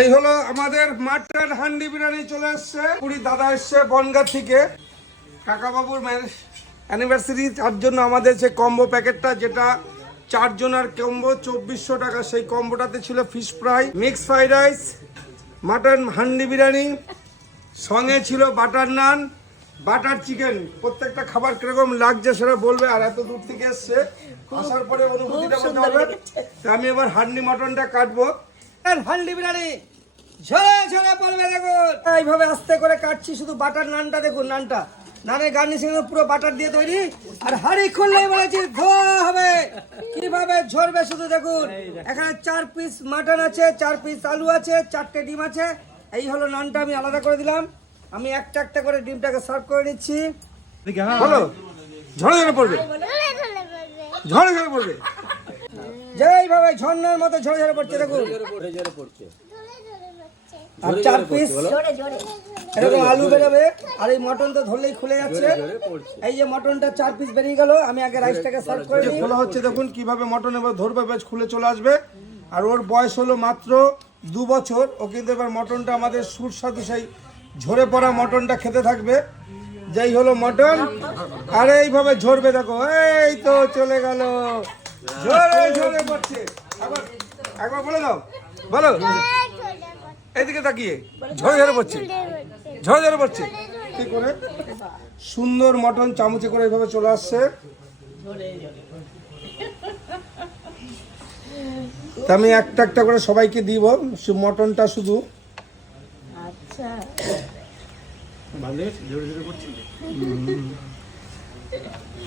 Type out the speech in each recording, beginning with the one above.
এই হলো আমাদের মাটন হান্ডি বিরিয়ানি চলে এসছে পুরী দাদা এসছে বনগা থেকে। কাকাবাবুর অ্যানিভার্সারি তার জন্য আমাদের যে কম্বো প্যাকেটটা যেটা চারজনের কম্বো চব্বিশশো টাকা, সেই কম্বোটাতে ছিল fish fry mix fried rice mutton handi biryani, সঙ্গে ছিল বাটার নান বাটার চিকেন প্রত্যেকটা খাবার কীরকম লাগছে সেটা বলবে আর এত দূর থেকে এসছে। আসার পরে অনুভূতিটা বলতে হবে। তা আমি এবার হান্ডি মটনটা কাটবো। হান্ডি বিরিয়ানি ঝরে ঝরে পড়বে দেখুন। এইভাবে আস্তে করে কাটছি শুধু বাটার নানটা দেখুন নানটা। নানের গার্নিশিং পুরো বাটার দিয়ে তৈরি। আর হাড়ি খুললেই বলেছি ধোয়া হবে। কীভাবে ঝরবে শুধু দেখুন। এখানে চার পিস মাটন আছে চার পিস আলু আছে চারটে ডিম আছে। এই হলো নানটা আমি আলাদা করে দিলাম। আমি একটা একটা করে ডিমটাকে সার্ভ করে নিচ্ছি। বলো। ঝরে ঝরে পড়বে। ঝরে ঝরে পড়বে। যেইভাবে ঝর্ণার মতো ঝরে ঝরে পড়ছে দেখুন। আর চার পিস এরকম আলু বেরোবে আর এই মটন তো ধরলেই খুলে যাচ্ছে। এই যে মটনটা চার পিস বেরিয়ে গেল আমি আগে রাইসটাকে সার্ভ করে দিই খোলা হচ্ছে দেখুন কীভাবে মটন এবার ধরবে বেশ খুলে চলে আসবে। আর ওর বয়স হলো মাত্র দু বছর। ও কিন্তু এবার মটনটা আমাদের সুস্বাদু সেই ঝরে পড়া মটনটা খেতে থাকবে। যেই হলো মটন। আর এইভাবে ঝরবে দেখো। এই তো চলে গেল। ঝরে ঝরে পড়ছে। একবার বলে দাও। বলো। এদিকে তাকিয়ে। ঝরে ঝরে পড়ছে। ঝরে ঝরে পড়ছে। কি করে? সুন্দর মটন চামচে করে এইভাবে চলে আসছে। আমি একটা একটা করে সবাইকে দিব। মটনটা শুধু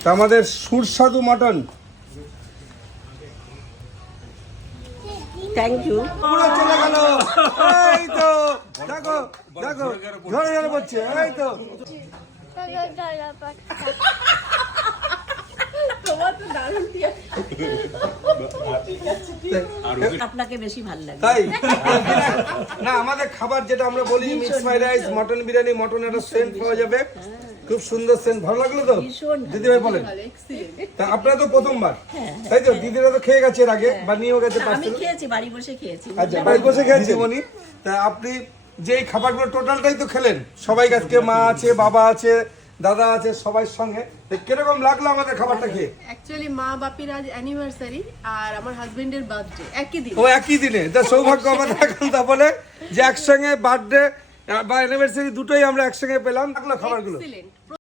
তা আমাদের সুস্বাদু মটন। থ্যাংক ইউ পুরো চলে গেল। এই তো দেখো দেখো ঝরে ঝরে পড়ছে এই তো। তোমার তো দারুণ আপনাকে বেশি ভালো লাগে। তাই? না আমাদের খাবার যেটা আমরা বলি mix fried rice mutton biryani mutton একটা সেন্ট পাওয়া যাবে। খুব সুন্দর সেন্ট ভালো লাগল তো? দিদি ভাই বলেন। তা আপনারা তো প্রথমবার। তাই তো? দিদিরা তো খেয়ে গেছে এর আগে বা নিয়েও গেছে আমি খেয়েছি বাড়ি বসে খেয়েছি। আচ্ছা বাড়ি বসে খেয়েছি মনি তা আপনি যে খাবারগুলো টোটালটাই তো খেলেন। সবাই আজকে মা আছে বাবা আছে দাদা আছে সবাই সঙ্গে। কীরকম লাগল আমাদের খাবারটা খেয়ে? অ্যাকচুয়ালি মা বাপির আজ অ্যানিভার্সারি আর আমার হাজবেন্ডের বার্থডে একই দিন। ও একই দিনে। তা সৌভাগ্য আমাদের এখন তা বলে যে একসঙ্গে বার্থডে বা অ্যানিভার্সারি দুটোই আমরা একসঙ্গে পেলাম। লাগল খাবারগুলো।